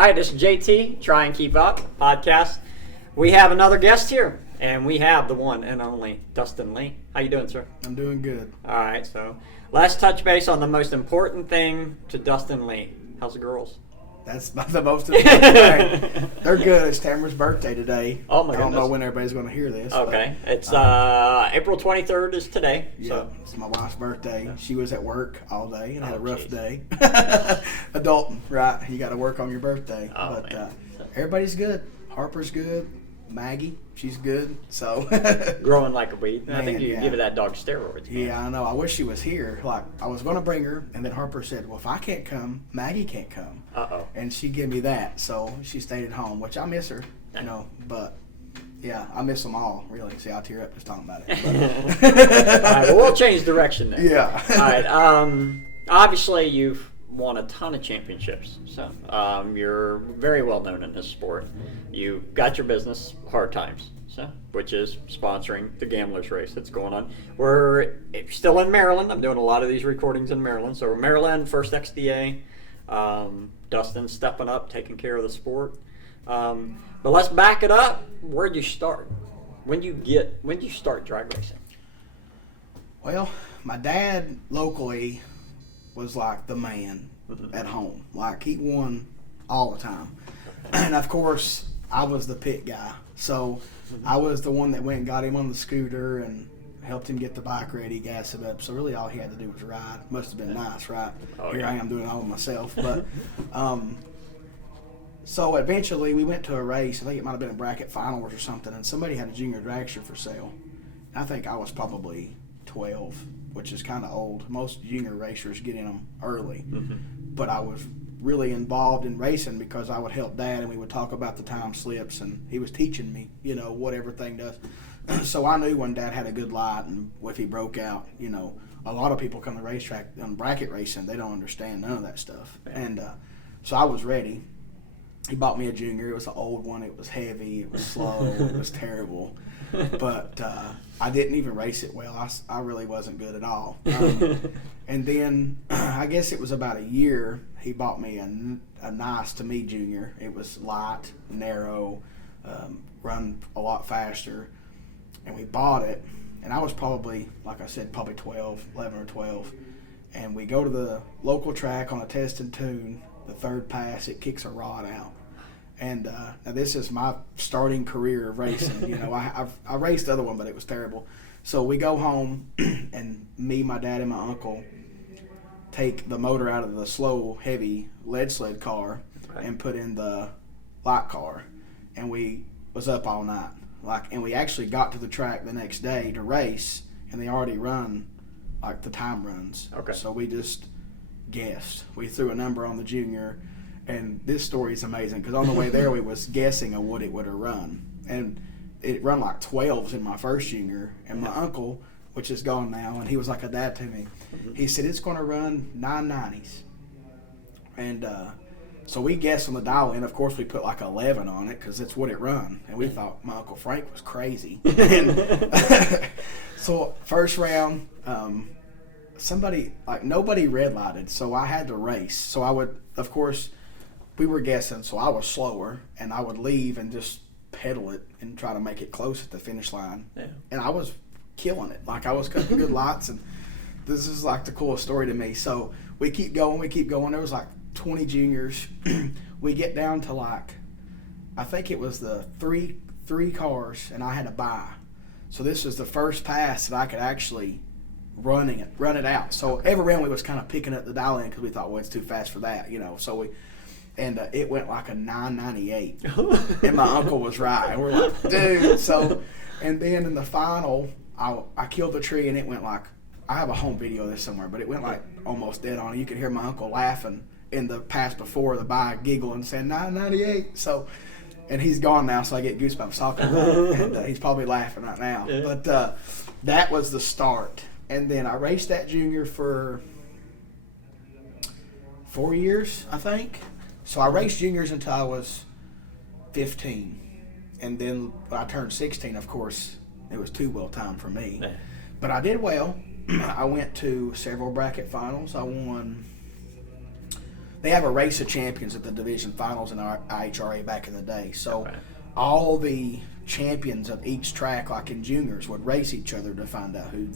Hi, this is JT, Try and Keep Up podcast. We have another guest here, and we have the one and only Dustin Lee. How you doing, sir? I'm doing good. All right, so let's touch base on the most important thing to Dustin Lee. How's the girls? That's the most important thing. They're good. It's Tamara's birthday today. Oh, my I don't goodness. know when everybody's going to hear this. Okay, it's April 23rd is today. Yeah, So. it's my wife's birthday. She was at work all day and had a rough geez. day. Adulting, right? You got to work on your birthday. Oh, but man. everybody's good. Harper's good. Maggie, she's good. So Growing like a weed. I think Man, you yeah. give that dog steroids. Man. yeah, I know. I wish she was here. Like I was going to bring her, and then Harper said, "Well, if I can't come, Maggie can't come." And she gave me that, so she stayed at home, which I miss her, you know. But yeah, I miss them all. Really, see, I tear up just talking about it. All right, well, we'll change direction then. Yeah. All right. Obviously, you've won a ton of championships, so you're very well known in this sport. You got your business, Hard Times, so which is sponsoring the Gamblers race that's going on. We're still in Maryland. I'm doing a lot of these recordings in Maryland. So Maryland, first XDA. Dustin stepping up, taking care of the sport. But let's back it up. Where'd you start? When did you start drag racing? Well, my dad locally was like the man at home. Like he won all the time. And of course, I was the pit guy. So I was the one that went and got him on the scooter and helped him get the bike ready, gas it up. So really all he had to do was ride. Must have been nice, right? Oh, Here yeah. I am doing it all myself. But so eventually we went to a race. I think it might have been a bracket finals or something. And somebody had a junior dragster for sale. I think I was probably 12, which is kind of old. Most junior racers get in them early. But I was really involved in racing because I would help Dad and we would talk about the time slips and he was teaching me, you know, what everything does. So I knew when Dad had a good light and if he broke out, you know, a lot of people come to racetrack on bracket racing, they don't understand none of that stuff. And so I was ready. He bought me a junior. It was an old one. It was heavy. It was slow. It was terrible. But I didn't even race it well. I really wasn't good at all. And then I guess it was about a year, he bought me a nice to me junior. It was light, narrow, run a lot faster. And we bought it. And I was probably, like I said, probably 11 or 12. And we go to the local track on a test and tune. The third pass, it kicks a rod out. And now this is my starting career of racing. You know, I raced the other one, but it was terrible. So we go home, and me, my dad, and my uncle take the motor out of the slow, heavy lead sled car and put in the light car. And we was up all night. And we actually got to the track the next day to race, and they already run, like, the time runs. Okay. So we just guessed. We threw a number on the junior. And this story is amazing because on the way there we was guessing of what it would have run. And it run like 12s in my first junior. And my uncle, which is gone now, and he was like a dad to me, he said it's going to run 990s. And so we guessed on the dial in. Of course, we put like 11 on it because that's what it run. And we thought my Uncle Frank was crazy. And so first round, nobody red lighted, so I had to race. So I would, of course, we were guessing, so I was slower, and I would leave and just pedal it and try to make it close at the finish line. Yeah. And I was killing it. Like, I was cutting good lights, and this is, like, the coolest story to me. So we keep going. There was, like, 20 juniors. We get down to, like, I think it was the three cars, and I had to buy. So this was the first pass that I could actually run it out. So every round we was kind of picking up the dial in because we thought, well, it's too fast for that, you know. So it went like a 998, and my uncle was right, and we're like, dude. So, and then in the final, I killed the tree, and it went like, I have a home video of this somewhere, but it went like almost dead on. You could hear my uncle laughing in the pass before the bye, giggling, saying 998. So, and he's gone now, so I get goosebumps talking about it, and he's probably laughing right now. Yeah. But that was the start. And then I raced that junior for 4 years, I think. So I raced juniors until I was 15. And then when I turned 16, of course, it was too well timed for me. Yeah. But I did well. I went to several bracket finals. I won they have a race of champions at the division finals in our IHRA back in the day. So Okay. all the champions of each track, like in juniors, would race each other to find out who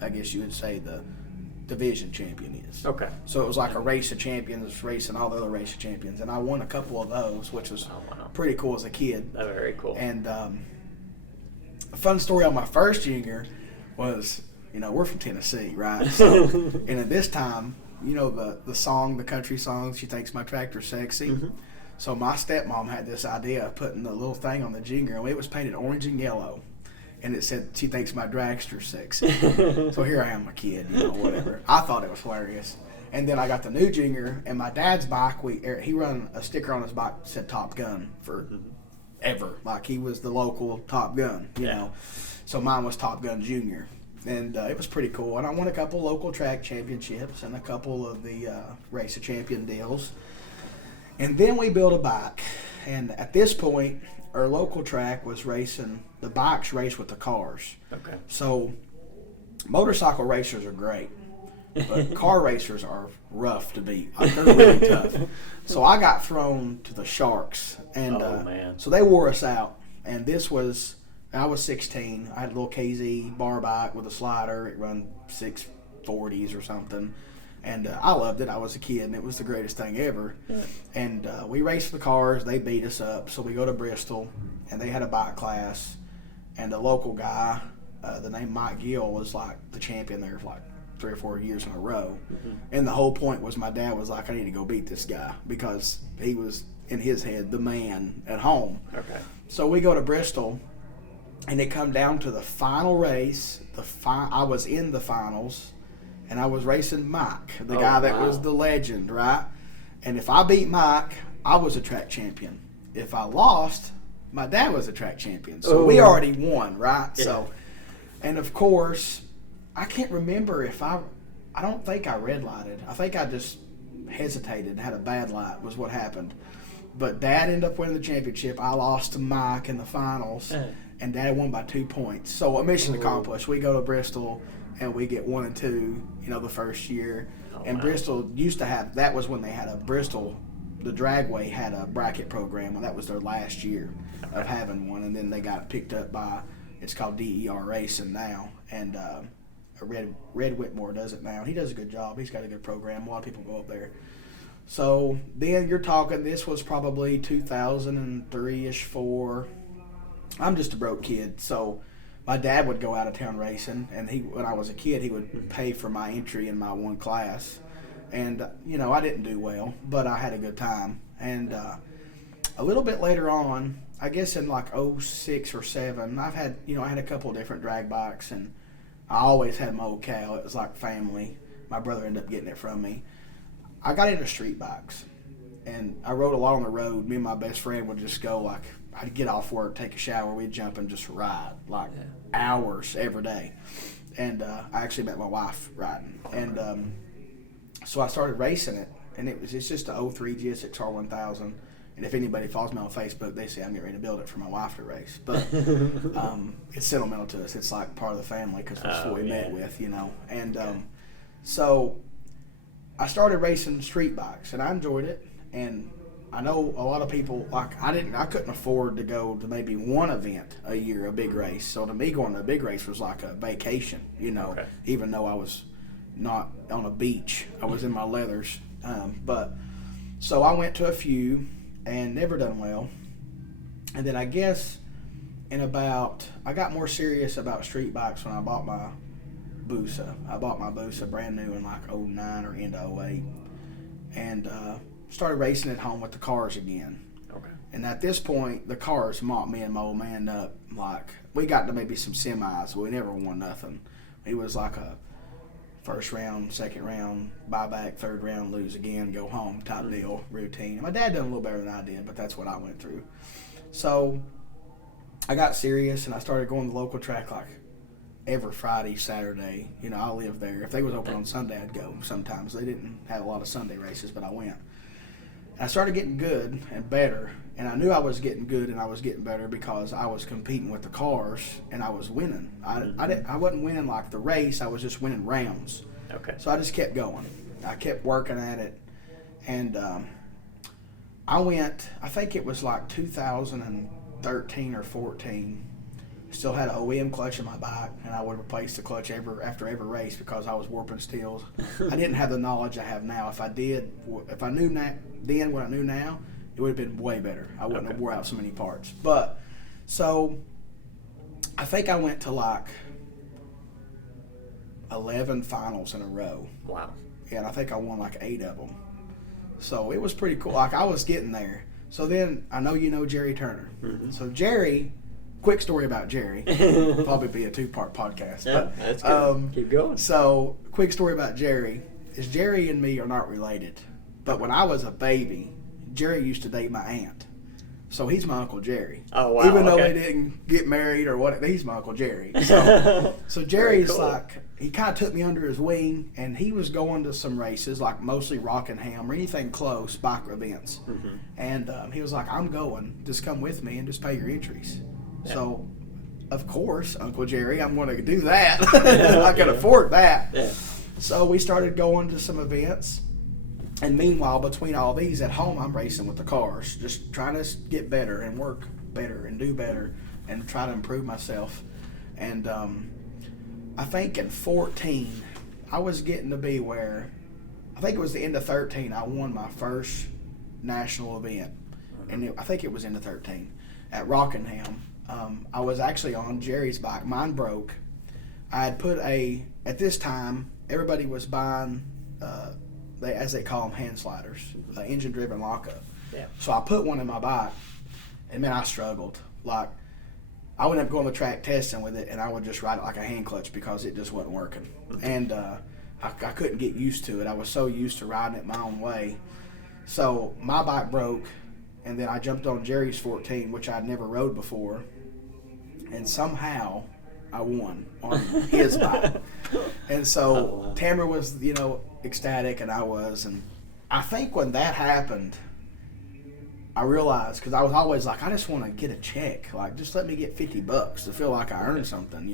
I guess you would say the division champion is. Okay. So it was like a race of champions racing all the other race of champions. And I won a couple of those, which was Oh, wow. pretty cool as a kid. That's very cool. And a fun story on my first junior was, we're from Tennessee, right? So, and at this time, the song, the country song, She Thinks My Tractor Sexy. Mm-hmm. So my stepmom had this idea of putting the little thing on the junior, and it was painted orange and yellow. And it said, She Thinks My Dragster Sexy. So here I am, a kid, whatever. I thought it was hilarious. And then I got the new junior, and my dad's bike, he run a sticker on his bike that said Top Gun for ever. Like he was the local Top Gun, you know. So mine was Top Gun Junior. And it was pretty cool. And I won a couple local track championships and a couple of the Race of Champion deals. And then we built a bike. And at this point, our local track was racing, the bikes race with the cars. Okay. So motorcycle racers are great, but car racers are rough to beat. Like, they're really tough. So I got thrown to the Sharks. And man. so they wore us out. And I was 16. I had a little KZ bar bike with a slider. It run 640s or something. And I loved it. I was a kid, and it was the greatest thing ever. Yeah. And we raced the cars. They beat us up. So we go to Bristol, and they had a bike class. And a local guy, the name Mike Gill, was like the champion there for like 3 or 4 years in a row. Mm-hmm. And the whole point was my dad was like, I need to go beat this guy because he was, in his head, the man at home. Okay. So we go to Bristol. And it come down to the final race. I was in the finals, and I was racing Mike, the guy that was the legend, right? And if I beat Mike, I was a track champion. If I lost, my dad was a track champion. So we already won, right? Yeah. So, and of course, I can't remember if I don't think I red lighted. I think I just hesitated and had a bad light was what happened. But Dad ended up winning the championship. I lost to Mike in the finals. And Dad won by 2 points. So a mission accomplished. We go to Bristol, and we get 1 and 2, the first year. And Bristol used to have, that was when they had the Dragway had a bracket program, and that was their last year of having one. And then they got picked up by, it's called DER Racing now. And Red Whitmore does it now. And he does a good job. He's got a good program. A lot of people go up there. So then you're talking, this was probably 2003-ish, 4. I'm just a broke kid, so my dad would go out of town racing, and when I was a kid, he would pay for my entry in my one class. And, I didn't do well, but I had a good time. And a little bit later on, I guess in like 06 or 07, I had a couple of different drag bikes, and I always had my old Cal. It was like family. My brother ended up getting it from me. I got into street bikes, and I rode a lot on the road. Me and my best friend would just go I'd get off work, take a shower, we'd jump and just ride hours every day. And I actually met my wife riding. And so I started racing it, and it's just a 03 GSX-R 1000. And if anybody follows me on Facebook, they say I'm getting ready to build it for my wife to race. But it's sentimental to us. It's like part of the family because that's what we met with, And so I started racing street bikes, and I enjoyed it. And I know a lot of people, I couldn't afford to go to maybe one event a year, a big race. So to me, going to a big race was like a vacation, even though I was not on a beach. I was in my leathers. But so I went to a few and never done well. And then I guess I got more serious about street bikes when I bought my Busa. I bought my Busa brand new in like 09 or into 08. And, started racing at home with the cars again. Okay. And at this point, the cars mopped me and my old man up. We got to maybe some semis, but we never won nothing. It was like a first round, second round, buy back, third round, lose again, go home type deal, routine. And my dad done a little better than I did, but that's what I went through. So I got serious, and I started going to the local track every Friday, Saturday. I lived there. If they was open on Sunday, I'd go sometimes. They didn't have a lot of Sunday races, but I went. I started getting good and better, and I knew I was getting good and I was getting better because I was competing with the cars and I was winning. I wasn't winning like the race, I was just winning rounds. Okay. So I just kept going. I kept working at it, And I went, I think it was like 2013 or 14. Still had an OEM clutch in my bike, and I would replace the clutch after every race because I was warping steels. I didn't have the knowledge I have now. If I knew then what I knew now, it would have been way better. I wouldn't have wore out so many parts. But, so, I think I went to like 11 finals in a row. Wow. Yeah, and I think I won like 8 of them. So it was pretty cool. Like, I was getting there. So then, I know you know Jerry Turner. Mm-hmm. So Jerry, quick story about Jerry. Probably be a 2-part podcast. Yeah, but, that's good. Keep going. So, quick story about Jerry is Jerry and me are not related. But when I was a baby, Jerry used to date my aunt. So he's my Uncle Jerry. Oh, wow. Even though they didn't get married or what, he's my Uncle Jerry. So Jerry's cool. like, he kind of took me under his wing, and he was going to some races, like mostly Rockingham or anything close, bike events. Mm-hmm. And he was like, I'm going. Just come with me and just pay your entries. Yeah. So, of course, Uncle Jerry, I'm going to do that. I can afford that. Yeah. So we started going to some events. And meanwhile, between all these, at home, I'm racing with the cars, just trying to get better and work better and do better and try to improve myself. And I think in 14, I was getting to be where, I think it was the end of 13, I won my first national event. And I think it was end of 13 at Rockingham. I was actually on Jerry's bike. Mine broke. I had put at this time, everybody was buying, as they call them, hand sliders, engine-driven lockup. Yeah. So I put one in my bike, and man, I struggled. Like, I would end up going to the track testing with it, and I would just ride it like a hand clutch because it just wasn't working. And I couldn't get used to it. I was so used to riding it my own way. So my bike broke, and then I jumped on Jerry's 14, which I'd never rode before, and somehow I won on his bike. And so Tamara was, ecstatic, and I was. And I think when that happened, I realized, because I was always like, I just want to get a check. Like, just let me get $50 to feel like I earned something,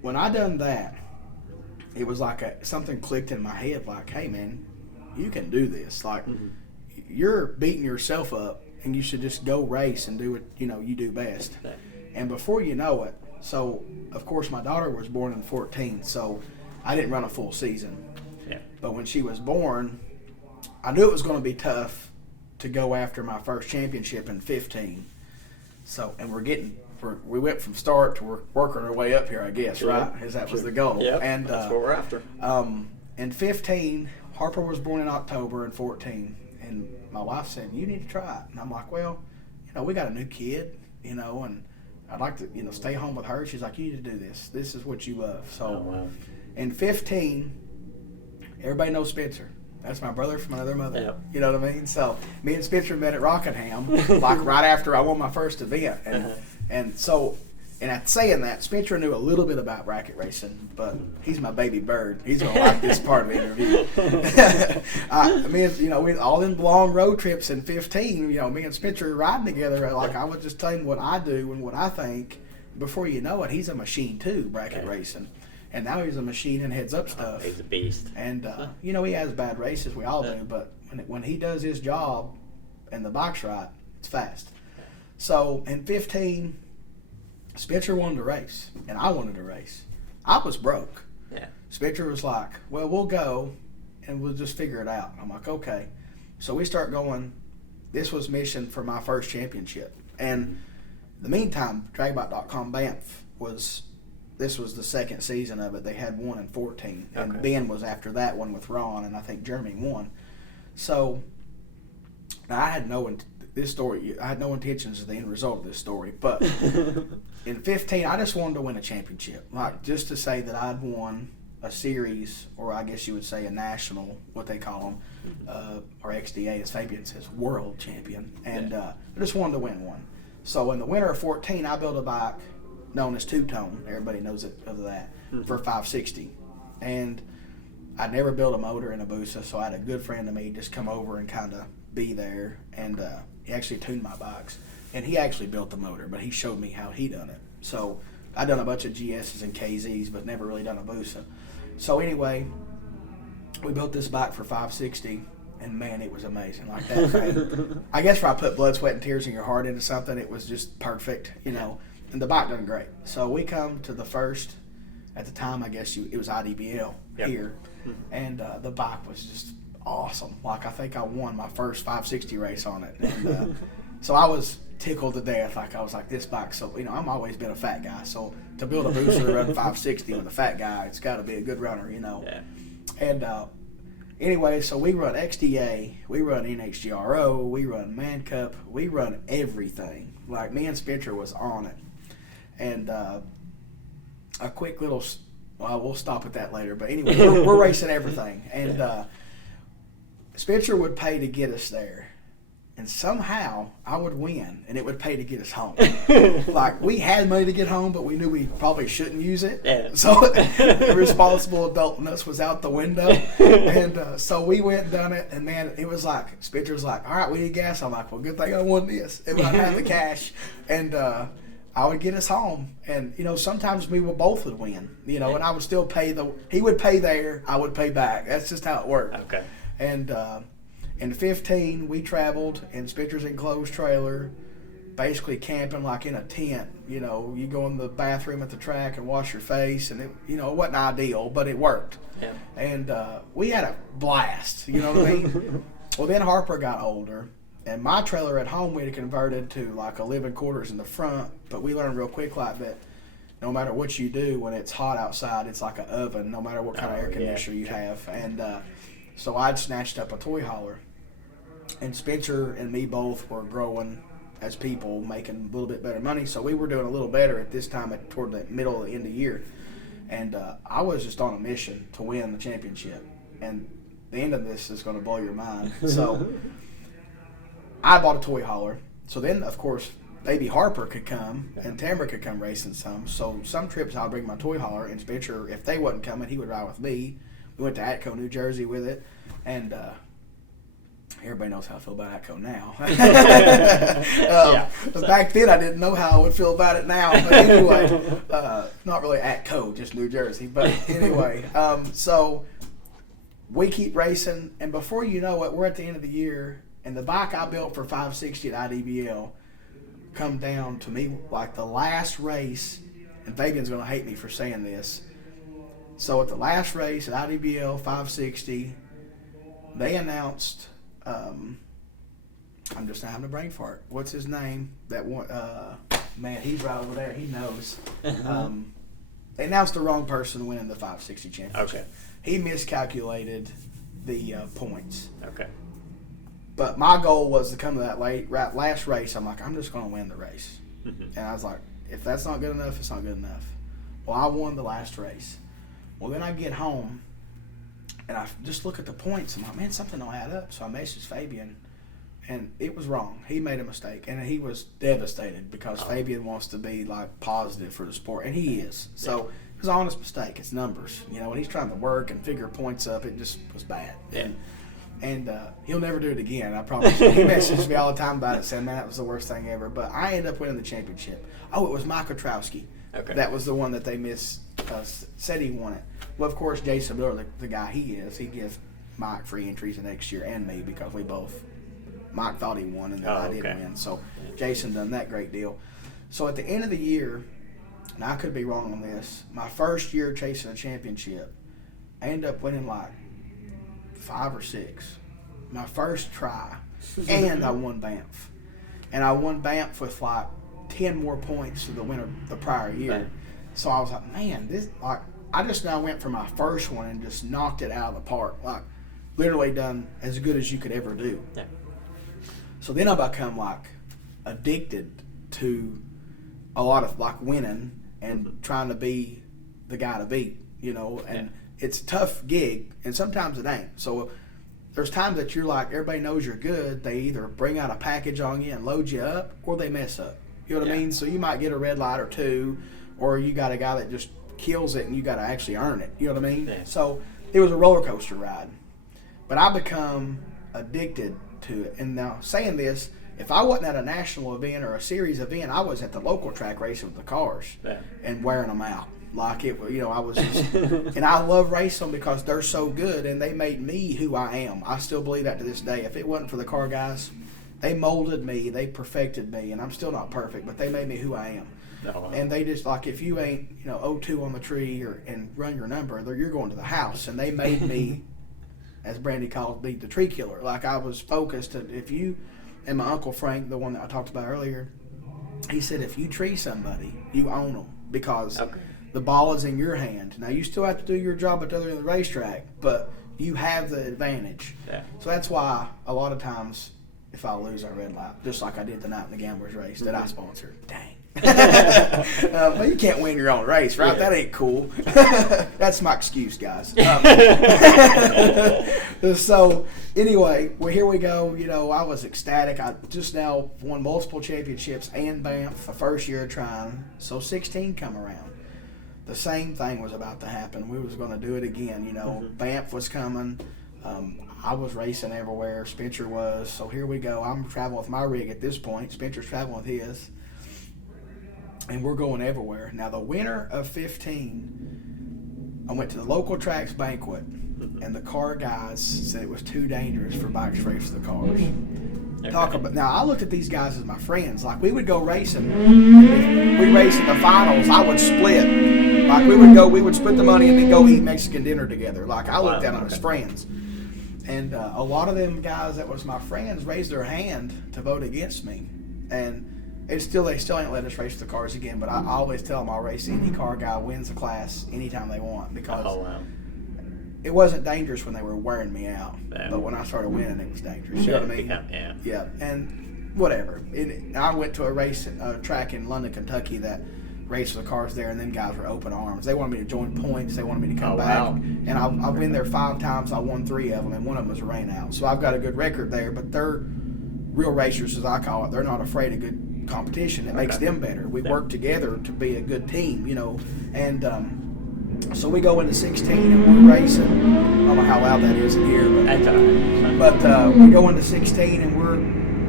When I done that, it was like something clicked in my head, like, hey, man, you can do this. Like, you're beating yourself up, and you should just go race and do what, you do best. And before you know it, so, of course, my daughter was born in 14, so I didn't run a full season. Yeah. But when she was born, I knew it was going to be tough to go after my first championship in 15. So, and we went from start to we're working our way up here, I guess, right? Because that was the goal. Yeah, and that's what we're after. In 15, Harper was born in October in 14, and my wife said, you need to try it. And I'm like, well, we got a new kid, and I'd like to, stay home with her. She's like, you need to do this. This is what you love. So, in 15, everybody knows Spencer. That's my brother from another mother. Yep. You know what I mean? So, me and Spencer met at Rockingham, like right after I won my first event. And so, at saying that, Spencer knew a little bit about bracket racing, but he's my baby bird. He's going to like this part of the interview. We all in long road trips in 15, me and Spencer were riding together. Like, I was just telling him what I do and what I think. Before you know it, he's a machine too, bracket racing. And now he's a machine and heads up stuff. He's a beast. And, he has bad races, we all do, but when he does his job and the bike's right, it's fast. So, in 15, Spencer wanted to race, and I wanted to race. I was broke. Yeah. Spencer was like, well, we'll go, and we'll just figure it out. I'm like, okay. So we start going. This was mission for my first championship. And in the meantime, dragbike.com Banff this was the second season of it. They had one in 14, and Ben was after that one with Ron, and I think Jeremy won. So now I had no intentions of the end result of this story, but in 15, I just wanted to win a championship, like just to say that I'd won a series, or I guess you would say a national, what they call them, or XDA, as Fabian says, world champion, and I just wanted to win one. So in the winter of 14, I built a bike known as two-tone. Everybody knows it of that, for 560, and I'd never built a motor in a Busa, so I had a good friend of me just come over and kind of be there, and he actually tuned my bikes, and he actually built the motor, but he showed me how he done it. So I'd done a bunch of GSs and KZs, but never really done a Busa. So anyway, we built this bike for 560, And man, it was amazing. Like that thing. I guess if I put blood, sweat, and tears in your heart into something, it was just perfect, you know. And the bike done great. So we come to the first, at the time, I guess it was IDBL here. And the bike was just awesome. Like, I think I won my first 560 race on it. And so I was tickled to death. Like, I was like, this bike, so, you know, I'm always been a fat guy. So to build a booster to run 560 with a fat guy, it's got to be a good runner, you know. Yeah. And anyway, so we run XDA, we run NHGRO, we run Man Cup, we run everything. Like, me and Spencer was on it. And a quick little, well, we'll stop at that later. But anyway, we're racing everything. And Spencer would pay to get us there. And somehow I would win, and it would pay to get us home. Like, we had money to get home, but we knew we probably shouldn't use it. Yeah. So the responsible adultness was out the window. And so we went and done it, and man, it was like, Spencer was like, all right, we need gas. I'm like, well, good thing I won this. And I had the cash, and I would get us home. And, you know, sometimes we both would win, you know, and I would still pay he would pay there, I would pay back. That's just how it worked. Okay. And in 15, we traveled in Spencer's enclosed trailer, basically camping like in a tent. You know, you go in the bathroom at the track and wash your face, and it, you know, it wasn't ideal, but it worked. Yeah. And we had a blast. You know what I mean? Well, then Harper got older, and my trailer at home we had converted to like a living quarters in the front. But we learned real quick like that. No matter what you do, when it's hot outside, it's like an oven. No matter what kind of air conditioner you have, and so I'd snatched up a toy hauler. And Spencer and me both were growing as people, making a little bit better money. So we were doing a little better at this time toward the middle of the end of the year. And I was just on a mission to win the championship. And the end of this is going to blow your mind. So I bought a toy hauler. So then, of course, baby Harper could come and Tamara could come racing some. So some trips I'll bring my toy hauler, and Spencer, if they wasn't coming, he would ride with me. We went to Atco, New Jersey with it. And everybody knows how I feel about Atco now. Back then, I didn't know how I would feel about it now. But anyway, not really Atco, just New Jersey. But anyway, so we keep racing, and before you know it, we're at the end of the year, and the bike I built for 560 at IDBL come down to me like the last race, and Fabian's going to hate me for saying this. So at the last race at IDBL 560, they announced, I'm just having a brain fart. What's his name? That one, man, he's right over there. He knows. They announced the wrong person winning the 560 championship. Okay. He miscalculated the points. Okay. But my goal was to come to that last race. I'm like, I'm just going to win the race. And I was like, if that's not good enough, it's not good enough. Well, I won the last race. Well, then I get home, and I just look at the points. I'm like, man, something don't add up. So I messaged Fabian, and it was wrong. He made a mistake, and he was devastated because Fabian wants to be like positive for the sport, and he is. So it was an honest mistake. It's numbers, you know. When he's trying to work and figure points up, it just was bad. Yeah. And he'll never do it again, I promise you. He messages me all the time about it, saying, man, that was the worst thing ever. But I ended up winning the championship. Oh, it was Mike Otrowski. Okay. That was the one that they said he won it. Well, of course, Jason Miller, the guy he is, he gives Mike free entries the next year, and me, because Mike thought he won, and then I didn't win. So Jason done that great deal. So at the end of the year, and I could be wrong on this, my first year chasing a championship, I ended up winning like 5 or 6. My first try. And I won Banff. And I won Banff with like 10 more points to the winner the prior year. So I was like, man, this, like, I just now went for my first one and just knocked it out of the park. Like, literally done as good as you could ever do. Yeah. So then I become like addicted to a lot of like winning and trying to be the guy to beat, you know, and it's a tough gig, and sometimes it ain't. So there's times that you're like, everybody knows you're good. They either bring out a package on you and load you up, or they mess up. You know what I mean? So you might get a red light or two, or you got a guy that just kills it and you got to actually earn it. You know what I mean? Yeah. So it was a roller coaster ride. But I become addicted to it. And now saying this, if I wasn't at a national event or a series event, I was at the local track racing with the cars and wearing them out. Like it, I was just, and I love racing them because they're so good and they made me who I am. I still believe that to this day. If it wasn't for the car guys, they molded me, they perfected me, and I'm still not perfect, but they made me who I am. Oh, And they just, like, if you ain't, 0-2 on the tree and run your number, you're going to the house. And they made me, as Brandy called me, the tree killer. Like, I was focused. If you, and my Uncle Frank, the one that I talked about earlier, he said, if you tree somebody, you own them because the ball is in your hand. Now, you still have to do your job at the other end of the racetrack, but you have the advantage. Yeah. So that's why a lot of times, if I lose, I red light, just like I did the night in the Gamblers race that I sponsored. Dang. But you can't win your own race, right? Yeah. That ain't cool. That's my excuse, guys. So anyway, well, here we go. I was ecstatic. I just now won multiple championships and Banff the first year trying. So 16 come around. The same thing was about to happen. We was going to do it again. Banff was coming. I was racing everywhere. Spencer was. So here we go. I'm traveling with my rig at this point. Spencer's traveling with his. And we're going everywhere. Now, the winter of 15, I went to the local tracks banquet, and the car guys said it was too dangerous for bikes to race the cars. Okay. Now, I looked at these guys as my friends. Like, we would go racing. We raced in the finals. I would split. Like, we would split the money and then go eat Mexican dinner together. Like, I looked at them as friends. And a lot of them guys that was my friends raised their hand to vote against me. And they still ain't let us race the cars again, but I always tell them I'll race any car guy wins the class anytime they want because it wasn't dangerous when they were wearing me out, but when I started winning, it was dangerous. You know what I mean? Yeah. And whatever. I went to a track in London, Kentucky that raced the cars there, and then guys were open arms. They wanted me to join points. They wanted me to come back. Wow. And I've been there 5 times. I won 3 of them, and one of them was a rain out. So I've got a good record there, but they're real racers, as I call it. They're not afraid of good competition. It makes them better. We work together to be a good team, and so we go into 16 and we're racing. I don't know how loud that is in here, but we go into 16 and we're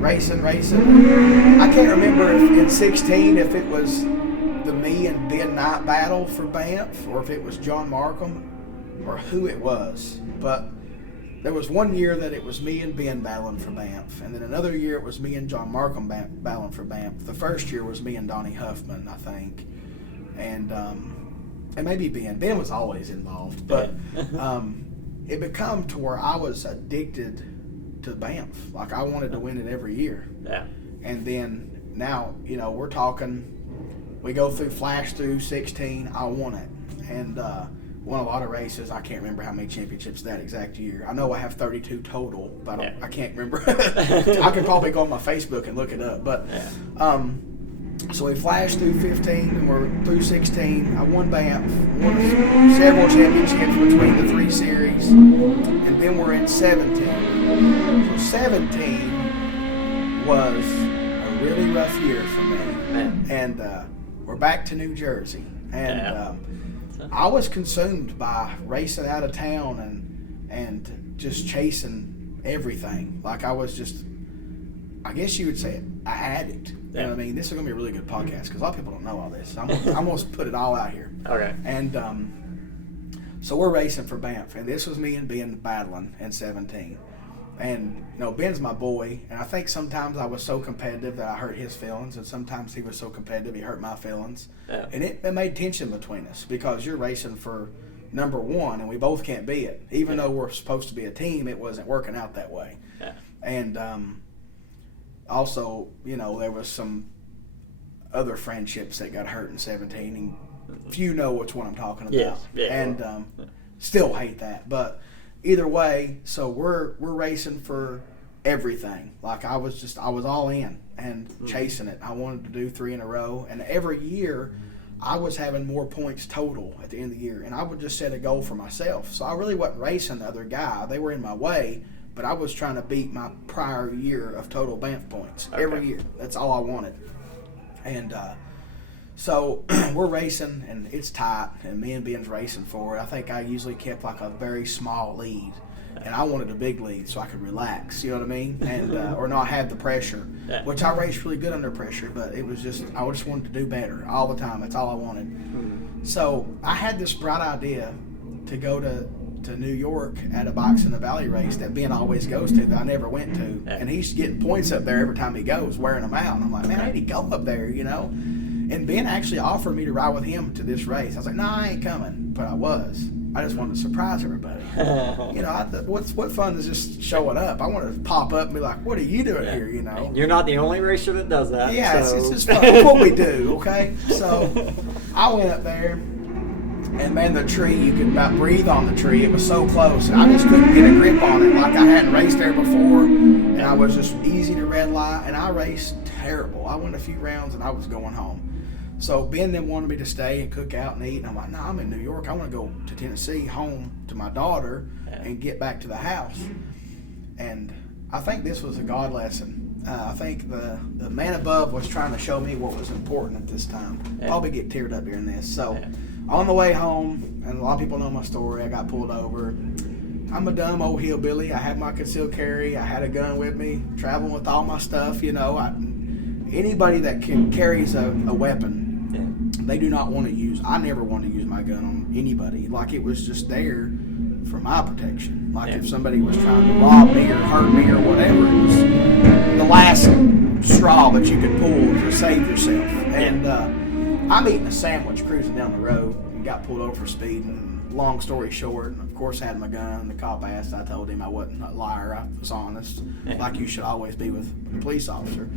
racing. I can't remember if in 16 if it was the me and Ben Knight battle for Banff or if it was John Markham or who it was, but there was one year that it was me and Ben battling for Banff, and then another year it was me and John Markham battling for Banff. The first year was me and Donnie Huffman, I think, and maybe Ben. Ben was always involved, but it became to where I was addicted to Banff. Like I wanted to win it every year. Yeah. And then now, we're talking. We go flash through 16. I won it, and won a lot of races. I can't remember how many championships that exact year. I know I have 32 total, but I can't remember. I could probably go on my Facebook and look it up. But so we flashed through 15 and we're through 16. I won Banff, won several championships between the 3 series, and then we're in 17. So 17 was a really rough year for me, and we're back to New Jersey, and I was consumed by racing out of town and just chasing everything. Like I was just, I guess you would say it, an addict. You know what I mean? This is going to be a really good podcast because a lot of people don't know all this. I'm going to put it all out here. Okay. And so we're racing for Banff, and this was me and Ben battling in 17. And, Ben's my boy, and I think sometimes I was so competitive that I hurt his feelings, and sometimes he was so competitive he hurt my feelings. Yeah. And it made tension between us because you're racing for number 1, and we both can't be it. Even though we're supposed to be a team, it wasn't working out that way. Yeah. And also, there was some other friendships that got hurt in 17, and few know which one I'm talking about. Yes. Yeah. And still hate that, but either way, so we're racing for everything. Like I was all in and chasing it. I wanted to do 3 in a row, and every year I was having more points total at the end of the year, and I would just set a goal for myself. So I really wasn't racing the other guy. They were in my way, but I was trying to beat my prior year of total Banff points every year. That's all I wanted. And so we're racing, and it's tight, and me and Ben's racing for it. I think I usually kept like a very small lead, and I wanted a big lead so I could relax, you know what I mean, and or not have the pressure, which I raced really good under pressure, but it was just I just wanted to do better all the time. That's all I wanted. So I had this bright idea to go to New York at a Bikes in the Valley race that Ben always goes to that I never went to. And he's getting points up there every time he goes, wearing them out. And I'm like, man, I need to go up there, you know. And Ben actually offered me to ride with him to this race. I was like, no, I ain't coming. But I was. I just wanted to surprise everybody. You know, what fun is just showing up? I want to pop up and be like, what are you doing here, you know? You're not the only racer that does that. Yeah, so. it's just fun. It's what we do, okay? So I went up there, and man, the tree, you could about breathe on the tree. It was so close. And I just couldn't get a grip on it like I hadn't raced there before. And I was just easy to red light, and I raced terrible. I went a few rounds, and I was going home. So Ben then wanted me to stay and cook out and eat. And I'm like, no, I'm in New York. I want to go to Tennessee, home to my daughter, and get back to the house. And I think this was a God lesson. I think the man above was trying to show me what was important at this time. Probably get teared up hearing this. So on the way home, and a lot of people know my story, I got pulled over. I'm a dumb old hillbilly. I had my concealed carry. I had a gun with me, traveling with all my stuff. You know, anybody that carries a weapon, they do not want to use. I never want to use my gun on anybody. Like, it was just there for my protection. Like if somebody was trying to rob me or hurt me or whatever, it was the last straw that you could pull to save yourself. And I'm eating a sandwich cruising down the road and got pulled over for speeding. Long story short, of course, I had my gun. The cop asked. I told him I wasn't a liar. I was honest, like you should always be with a police officer.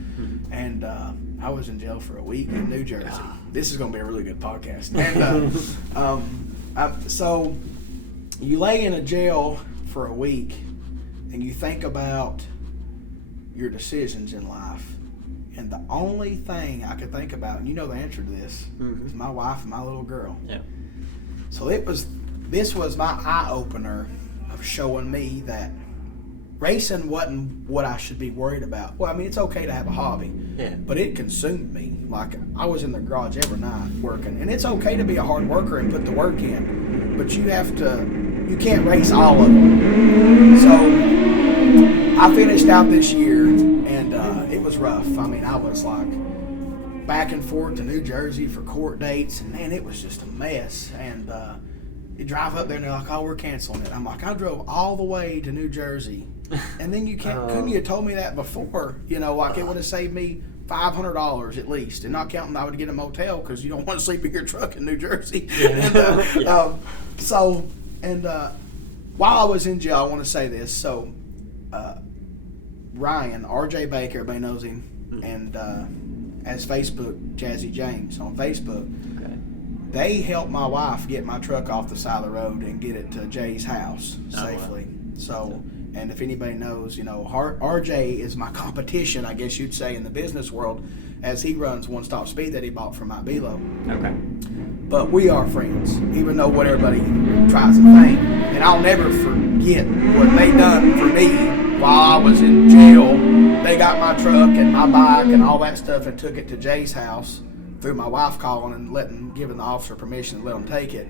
And I was in jail for a week in New Jersey. This is going to be a really good podcast. And so you lay in a jail for a week, and you think about your decisions in life. And the only thing I could think about, and you know the answer to this, is my wife and my little girl. Yeah. So this was my eye-opener of showing me that racing wasn't what I should be worried about. Well, I mean, it's okay to have a hobby, but it consumed me. Like, I was in the garage every night working. And it's okay to be a hard worker and put the work in, but you can't race all of them. So I finished out this year, and it was rough. I mean, I was like back and forth to New Jersey for court dates, and man, it was just a mess. And you drive up there and they're like, oh, we're canceling it. I'm like, I drove all the way to New Jersey, and then couldn't you have told me that before? You know, like it would have saved me $500 at least, and not counting I would get a motel because you don't want to sleep in your truck in New Jersey. And while I was in jail, I want to say this. So Ryan, RJ Baker, everybody knows him, and as Facebook, Jazzy James on Facebook. They helped my wife get my truck off the side of the road and get it to Jay's house safely. Wow. So, and if anybody knows, you know, RJ is my competition, I guess you'd say, in the business world, as he runs One Stop Speed that he bought from Mike Belo. Okay. But we are friends, even though what everybody tries to think. And I'll never forget what they done for me while I was in jail. They got my truck and my bike and all that stuff and took it to Jay's house through my wife calling and giving the officer permission to let them take it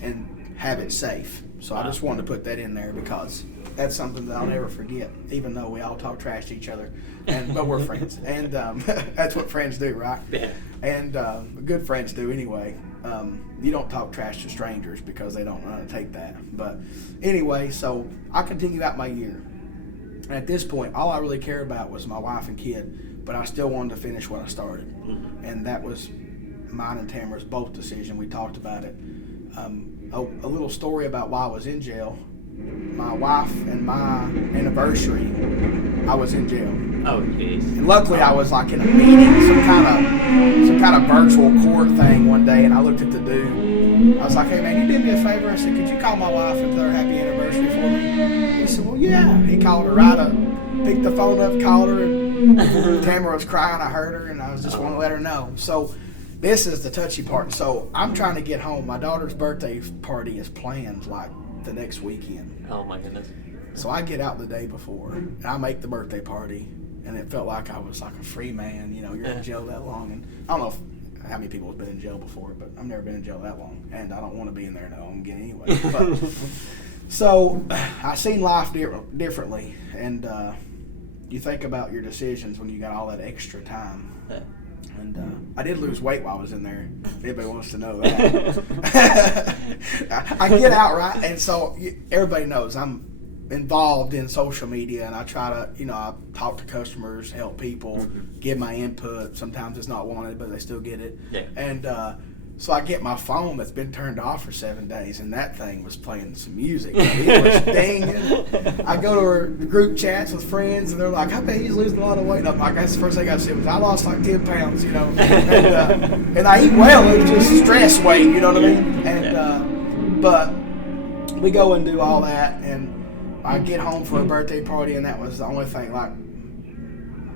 and have it safe. So I just wanted to put that in there because that's something that I'll never forget, even though we all talk trash to each other, but we're friends. And that's what friends do, right? Yeah. And good friends do anyway. You don't talk trash to strangers because they don't know how to take that. But anyway, so I continued out my year. And at this point, all I really cared about was my wife and kid, but I still wanted to finish what I started. And that was mine and Tamara's both decision. We talked about it. A little story about why I was in jail. My wife and my anniversary, I was in jail. Oh, jeez. And luckily, I was like in a meeting, some kind of virtual court thing one day, and I looked at the dude. I was like, "Hey man, you did me a favor." I said, "Could you call my wife and tell her happy anniversary for me?" He said, "Well, yeah." He called her right up, picked the phone up, called her, and Tamara was crying. I heard her, and I was just want to let her know. So this is the touchy part. So I'm trying to get home. My daughter's birthday party is planned like the next weekend. Oh my goodness. So I get out the day before and I make the birthday party, and it felt like I was like a free man. You know, you're in jail that long, and I don't know how many people have been in jail before, but I've never been in jail that long, and I don't want to be in there no long again anyway. But so I seen life differently, and you think about your decisions when you got all that extra time. And I did lose weight while I was in there. If anybody wants to know that. I get out, right? And so everybody knows I'm involved in social media, and I try to, I talk to customers, help people, give my input. Sometimes it's not wanted, but they still get it. Yeah. And so I get my phone that's been turned off for 7 days, and that thing was playing some music. It was dinging. I go to the group chats with friends, and they're like, I bet he's losing a lot of weight. I'm like, that's the first thing I said was I lost like 10 pounds, And I eat well. It was just stress weight, you know what I mean? And but we go and do all that, and I get home for a birthday party, and that was the only thing, like,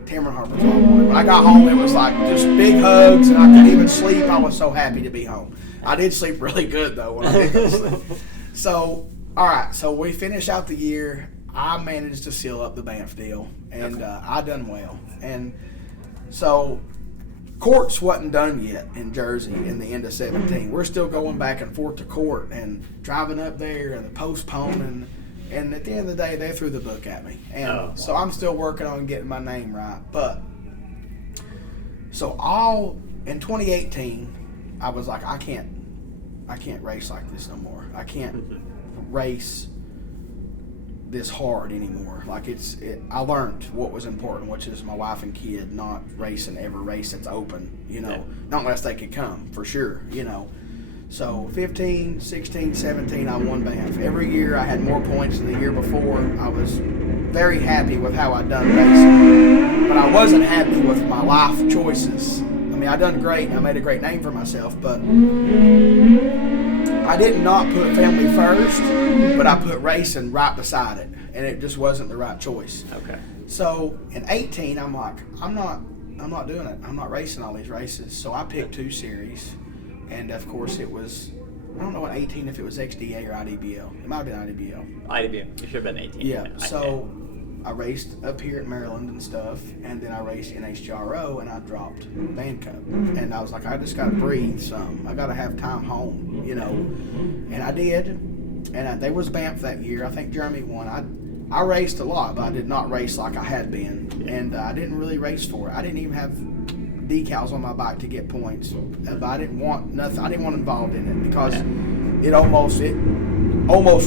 Cameron Harper's all I wanted. When I got home, it was like just big hugs, and I couldn't even sleep. I was so happy to be home. I did sleep really good, though, when I did go to sleep. So, all right, so we finish out the year. I managed to seal up the Banff deal, and I done well. And so courts wasn't done yet in Jersey in the end of 17. We're still going back and forth to court and driving up there and postponing. And at the end of the day, they threw the book at me. And so I'm still working on getting my name right. But so in 2018, I was like, I can't race like this no more. I can't race this hard anymore. Like I learned what was important, which is my wife and kid, not racing every race that's open, not unless they could come, for sure, So 15, 16, 17, I won Banff. Every year I had more points than the year before. I was very happy with how I'd done racing. But I wasn't happy with my life choices. I mean, I done great. I made a great name for myself, but I did not put family first, but I put racing right beside it, and it just wasn't the right choice. Okay. So in 18, I'm like, I'm not doing it. I'm not racing all these races. So I picked 2 series. And, of course, it was, I don't know what 18, if it was XDA or IDBO. It might have been IDBO. IDBO. It should have been 18. Yeah. So I raced up here at Maryland and stuff, and then I raced in HGRO, and I dropped Band Cup. And I was like, I just got to breathe some. I got to have time home, And I did. And there was Banff that year. I think Jeremy won. I raced a lot, but I did not race like I had been. And I didn't really race for it. I didn't even have decals on my bike to get points, but I didn't want nothing. I didn't want involved in it because it almost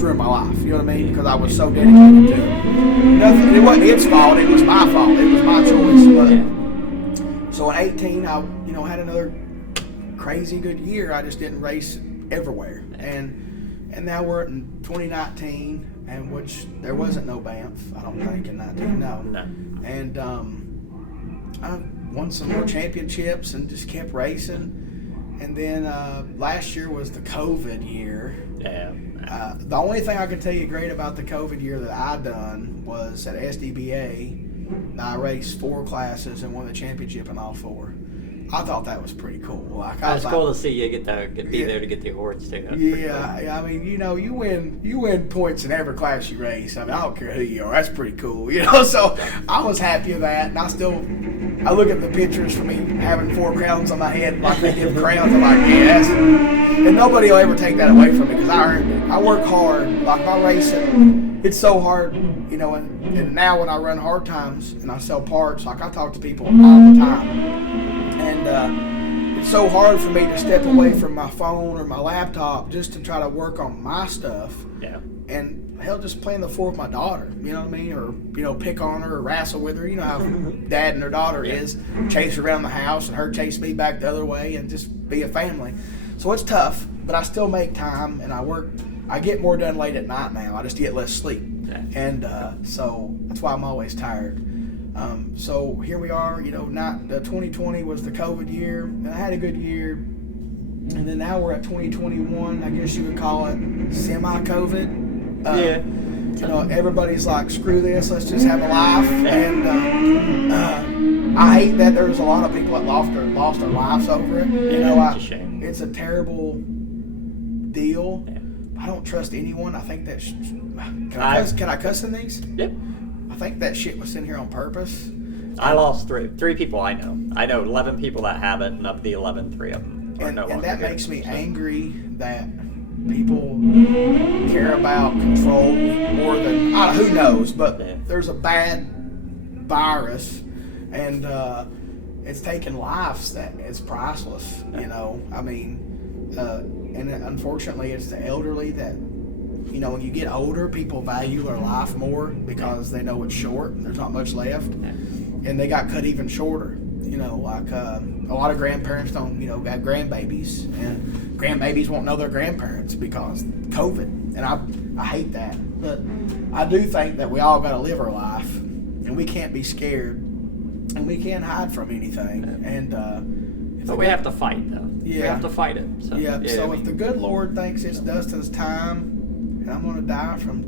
ruined my life. You know what I mean? Because I was so dedicated to it. Nothing. It wasn't its fault. It was my fault. It was my choice. But so in 18, I had another crazy good year. I just didn't race everywhere, and now we're in 2019, and which there wasn't no Banff. I don't think in 19. No. And I won some more championships and just kept racing. And then last year was the COVID year. Yeah. The only thing I can tell you great about the COVID year that I done was at SDBA. I raced 4 classes and won the championship in all 4. I thought that was pretty cool. It's cool to see you be there to get the awards too. Yeah, I mean, you win points in every class you race. I mean, I don't care who you are. That's pretty cool, So I was happy with that, and I look at the pictures for me having 4 crowns on my head, like they give crowns. I'm like, yes, and nobody will ever take that away from me because I earned it. I work hard. Like my racing, it's so hard, And now when I run hard times and I sell parts, like I talk to people all the time. And it's so hard for me to step away from my phone or my laptop just to try to work on my stuff. Yeah. And hell, just playing the floor with my daughter, you know what I mean? Or, pick on her or wrestle with her. You know how dad and her daughter is. Chase her around the house and her chase me back the other way and just be a family. So it's tough, but I still make time and I work. I get more done late at night now. I just get less sleep. Yeah. And so that's why I'm always tired. So here we are, the 2020 was the COVID year, and I had a good year, and then now we're at 2021, I guess you would call it semi-COVID. Everybody's like, screw this, let's just have a life, and I hate that there's a lot of people that lost their lives over it. It's a shame. It's a terrible deal. Yeah. I don't trust anyone. I think that can I cuss in these? Yep. I think that shit was in here on purpose. I lost 3 people I know. I know 11 people that have it, and of the 11, 3 of them are no longer. And that makes me angry that people care about control more than who knows. But there's a bad virus, and it's taken lives that is priceless. You know, I mean, and unfortunately, it's the elderly that, you know, when you get older, people value their life more because they know it's short and there's not much left, and they got cut even shorter. You know, like a lot of grandparents don't, you know, got grandbabies, and grandbabies won't know their grandparents because COVID, and I hate that. But I do think that we all got to live our life, and we can't be scared, and we can't hide from anything. And but we have to fight, though. Yeah. We have to fight it. So, yeah. So I if the good Lord thinks it's Dustin's time, and I'm going to die from,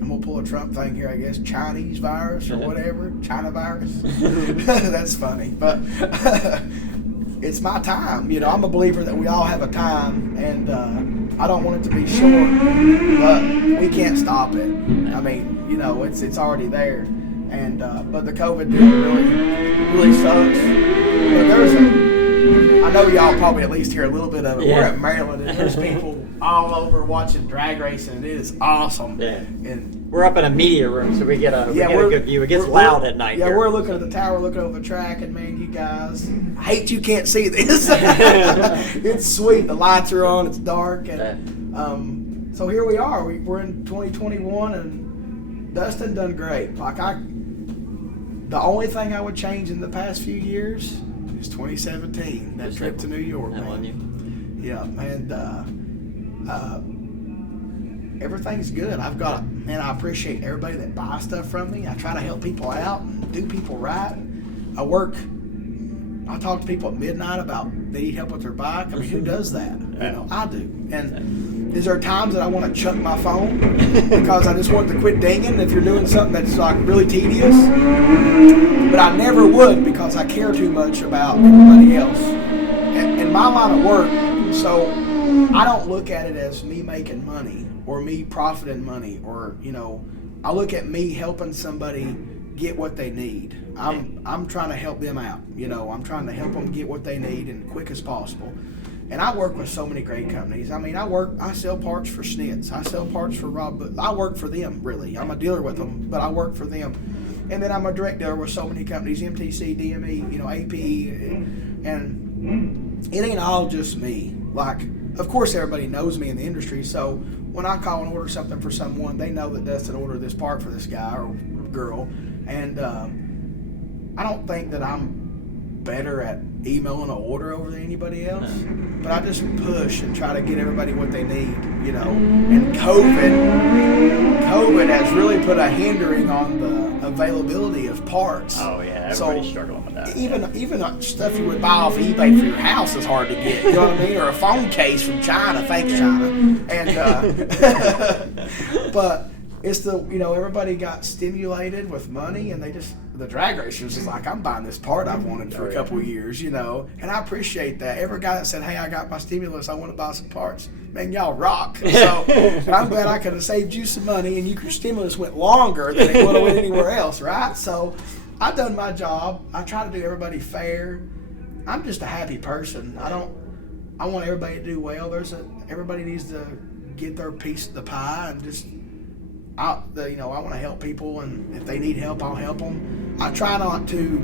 I'm going to pull a Trump thing here, I guess, Chinese virus or whatever, China virus. That's funny. But it's my time. You know, I'm a believer that we all have a time, and I don't want it to be short, but we can't stop it. I mean, you know, it's already there. And but the COVID deal really sucks. But there's I know y'all probably at least hear a little bit of it. Yeah. We're at Maryland, and there's people all over watching drag racing, and it is awesome. Yeah. And we're up in a media room, so we get a good view. It gets loud at night. Yeah, here. we're looking at the tower, looking over the track, and man, you guys, I hate you can't see this. It's sweet. The lights are on. It's dark, and so here we are. We're in 2021, and Dustin done great. Like the only thing I would change in the past few years is 2017. That trip to New York, man. Yeah, and everything's good. I appreciate everybody that buys stuff from me. I try to help people out and do people right. I talk to people at midnight about they need help with their bike. I mean, who does that? You know, I do. And is there times that I want to chuck my phone because I just want it to quit dinging if you're doing something that's like really tedious? But I never would because I care too much about everybody else. In my line of work, so I don't look at it as me making money or me profiting money, or, you know, I look at me helping somebody get what they need. I'm trying to help them out. You know, I'm trying to help them get what they need and quick as possible. And I work with so many great companies. I mean, I sell parts for Schnitz. I sell parts for Rob. I work for them, really. I'm a dealer with them, but I work for them. And then I'm a direct dealer with so many companies, MTC, DME, you know, AP, and it ain't all just me. Like, of course, everybody knows me in the industry, so when I call and order something for someone, they know that Dustin ordered this part for this guy or girl. And I don't think that I'm better at emailing an order over than anybody else, but I just push and try to get everybody what they need, you know. And COVID has really put a hindering on the availability of parts. Oh yeah, everybody's struggling with that. Even stuff you would buy off eBay for your house is hard to get. You know what I mean? Or a phone case from China, thanks China. And but it's everybody got stimulated with money, and the drag racers is like, I'm buying this part I've wanted for a couple of years, you know, and I appreciate that. Every guy that said, hey, I got my stimulus, I want to buy some parts, man, y'all rock. So I'm glad I could have saved you some money, and your stimulus went longer than it would have went anywhere else, right? So I've done my job. I try to do everybody fair. I'm just a happy person. I want everybody to do well. Everybody needs to get their piece of the pie, and just I want to help people, and if they need help, I'll help them. I try not to,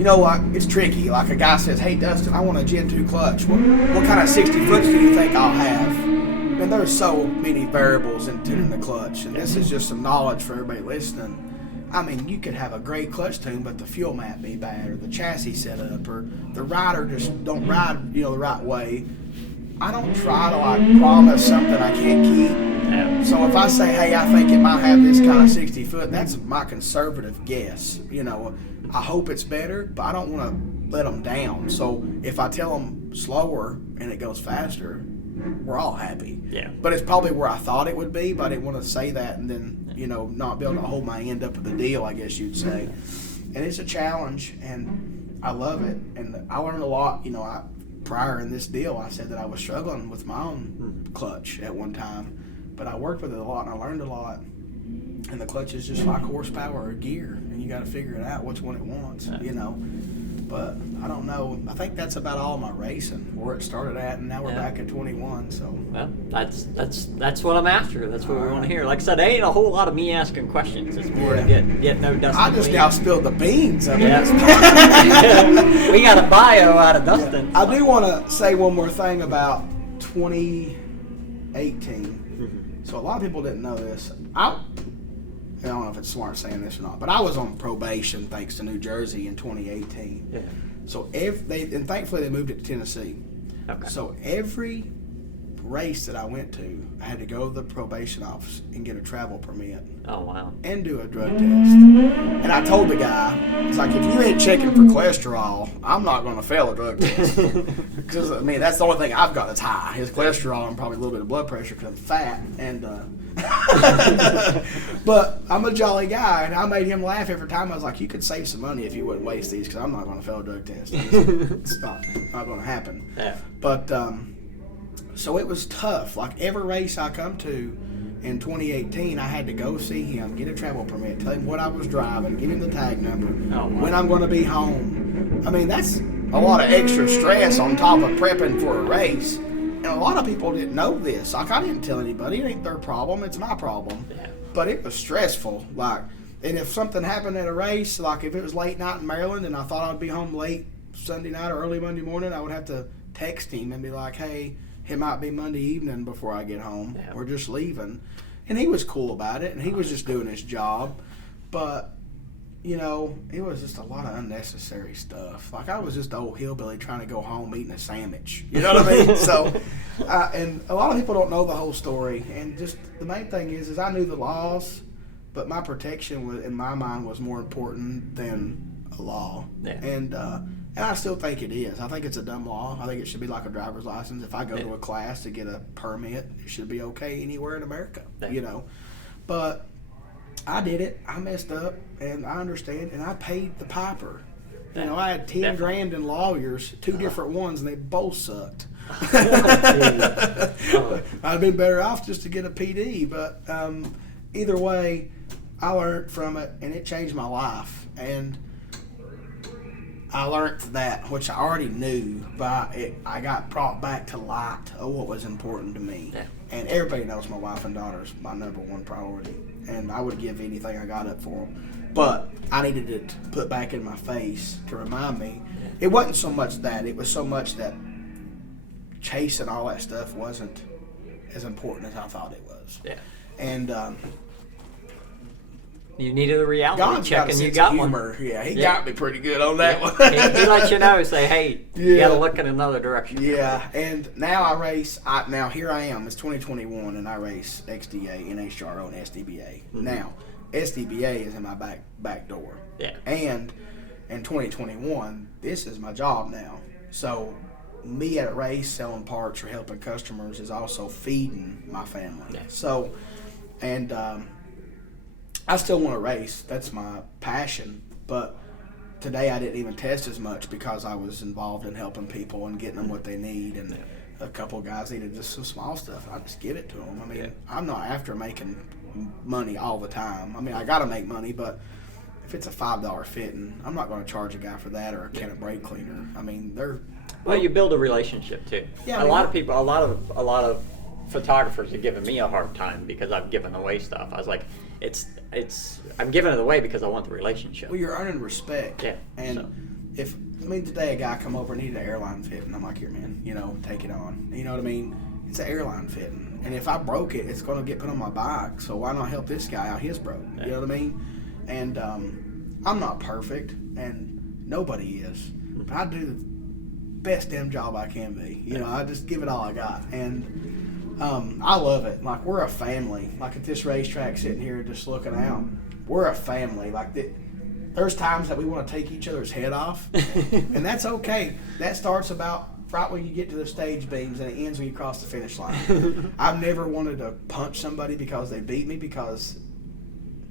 like, it's tricky. Like a guy says, hey, Dustin, I want a Gen 2 clutch. What kind of 60 foots do you think I'll have? And there's so many variables in tuning the clutch, and this is just some knowledge for everybody listening. I mean, you could have a great clutch tune, but the fuel map be bad, or the chassis setup, or the rider just don't ride, the right way. I don't try to promise something I can't keep. So if I say, hey, I think it might have this kind of 60 foot, that's my conservative guess. I hope it's better, but I don't want to let them down. So if I tell them slower and it goes faster, we're all happy. Yeah. But it's probably where I thought it would be, but I didn't want to say that and then, not be able to hold my end up of the deal, I guess you'd say. And it's a challenge, and I love it. And I learned a lot, prior in this deal, I said that I was struggling with my own clutch at one time, but I worked with it a lot and I learned a lot. And the clutch is just like horsepower or gear, and you got to figure it out which one it wants, But I don't know. I think that's about all my racing, where it started at, and now we're back at 21. So well, that's what I'm after. That's what we want to hear. Like I said, there ain't a whole lot of me asking questions. It's more to get no Dustin. I just now spilled the beans. We got a bio out of Dustin. I do want to say one more thing about 2018. So a lot of people didn't know this. I don't know if it's smart saying this or not, but I was on probation thanks to New Jersey in 2018. Yeah. So and thankfully they moved it to Tennessee. Okay. So every race that I went to, I had to go to the probation office and get a travel permit. Oh wow. And do a drug test. And I told the guy, it's like, if you ain't checking for cholesterol, I'm not going to fail a drug test. Because I mean, that's the only thing I've got that's high. His cholesterol and probably a little bit of blood pressure because I'm fat. And but I'm a jolly guy, and I made him laugh every time. I was like, you could save some money if you wouldn't waste these, because I'm not going to fail a drug test. It's not going to happen. Yeah. But so it was tough. Like every race I come to in 2018, I had to go see him, get a travel permit, tell him what I was driving, give him the tag number, when I'm going to be home. I mean, that's a lot of extra stress on top of prepping for a race. And a lot of people didn't know this. Like, I didn't tell anybody. It ain't their problem. It's my problem. Yeah. But it was stressful. Like, and if something happened at a race, like if it was late night in Maryland and I thought I'd be home late Sunday night or early Monday morning, I would have to text him and be like, hey, it might be Monday evening before I get home. Yeah. We're just leaving. And he was cool about it, and he was just doing his job. But, you know, it was just a lot of unnecessary stuff. Like, I was just an old hillbilly trying to go home eating a sandwich. You know what I mean? So, and a lot of people don't know the whole story. And just the main thing is I knew the laws, but my protection was, in my mind, was more important than a law. Yeah. And I still think it is. I think it's a dumb law. I think it should be like a driver's license. If I go to a class to get a permit, it should be okay anywhere in America, you know. But I did it. I messed up, and I understand, and I paid the piper. You know, I had 10 grand in lawyers, 2 different ones, and they both sucked. I'd have been better off just to get a PD, but either way, I learned from it, and it changed my life. And I learned that, which I already knew, but I got brought back to light of what was important to me. Yeah. And everybody knows my wife and daughter is my number one priority, and I would give anything I got up for them. But I needed it put back in my face to remind me. It wasn't so much that. It was so much that chasing all that stuff wasn't as important as I thought it was. Yeah. And you needed a reality God's check, got a and you sense got of one. humor. Yeah, he got me pretty good on that one. He let you know, say, hey, you got to look in another direction. Yeah, and now I race. Now here I am. It's 2021, and I race XDA, NHRO, and SDBA. Mm-hmm. Now, SDBA is in my back door. Yeah. And in 2021, this is my job now. So me at a race selling parts or helping customers is also feeding my family. Yeah. So, and I still want to race. That's my passion. But today I didn't even test as much because I was involved in helping people and getting them what they need. And a couple of guys needed just some small stuff. I just give it to them. I mean, I'm not after making money all the time. I mean, I got to make money, but if it's a $5 fitting, I'm not going to charge a guy for that or a can of brake cleaner. I mean, Well, you build a relationship too. Yeah, a lot of people, a lot of photographers have given me a hard time because I've given away stuff. I was like, I'm giving it away because I want the relationship. Well, you're earning respect. Yeah. And today a guy come over and needed an airline fitting, I'm like, here, man, take it on. You know what I mean? It's an airline fitting. And if I broke it, it's going to get put on my bike. So why not help this guy out his broke? You know what I mean? And I'm not perfect, and nobody is. But I do the best damn job I can be. I just give it all I got. And I love it. Like, we're a family. Like, at this racetrack sitting here just looking out, we're a family. Like, there's times that we want to take each other's head off, and that's okay. That starts about right when you get to the stage beams, and it ends when you cross the finish line. I've never wanted to punch somebody because they beat me, because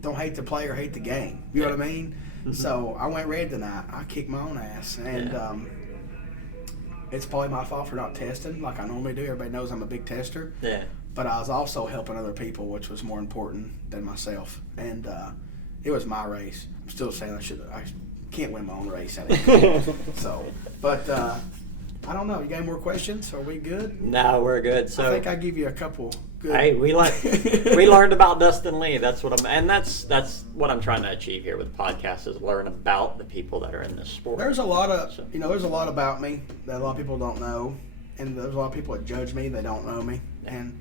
don't hate the player, hate the game. You know what I mean? Mm-hmm. So I went red tonight. I kicked my own ass, and it's probably my fault for not testing like I normally do. Everybody knows I'm a big tester. Yeah. But I was also helping other people, which was more important than myself. And it was my race. I'm still saying I can't win my own race. I think. So, but I don't know. You got any more questions? Are we good? No, we're good. So I think I give you a couple. Good. Hey, we learned about Dustin Lee. That's what that's what I'm trying to achieve here with the podcast is learn about the people that are in this sport. There's a lot of there's a lot about me that a lot of people don't know, and there's a lot of people that judge me that don't know me, and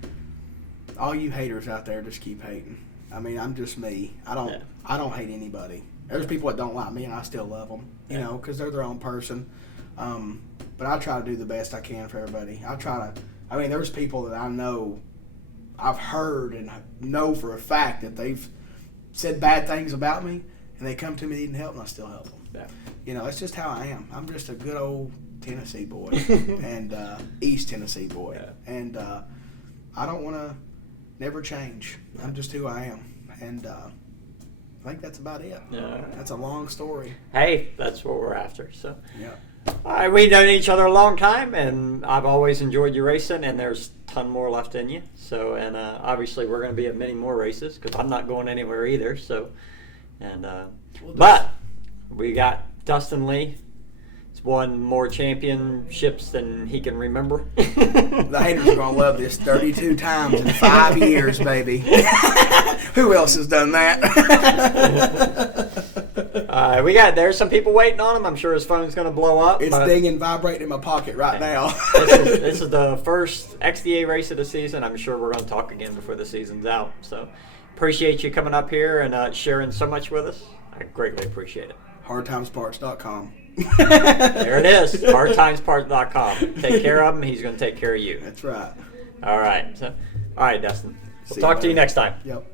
all you haters out there just keep hating. I mean, I'm just me. I don't hate anybody. There's people that don't like me, and I still love them, you know, because they're their own person. But I try to do the best I can for everybody. I mean, there's people that I know. I've heard and know for a fact that they've said bad things about me, and they come to me needing help, and I still help them. Yeah. You know, that's just how I am. I'm just a good old Tennessee boy and East Tennessee boy, and I don't want to never change. I'm just who I am, and I think that's about it. Yeah. That's a long story. Hey, that's what we're after. So. Yeah. All right, we've known each other a long time, and I've always enjoyed your racing, and there's a ton more left in you. So, and obviously we're going to be at many more races because I'm not going anywhere either. So, and but we got Dustin Lee. He's won more championships than he can remember. The haters are going to love this. 32 times in 5 years, baby. Who else has done that? There's some people waiting on him. I'm sure his phone's going to blow up. It's dinging, vibrating in my pocket right now. This is the first XDA race of the season. I'm sure we're going to talk again before the season's out. So appreciate you coming up here and sharing so much with us. I greatly appreciate it. Hardtimesparts.com. There it is. Hardtimesparts.com. Take care of him. He's going to take care of you. That's right. All right. All right, Dustin. We'll talk to you next time. Yep.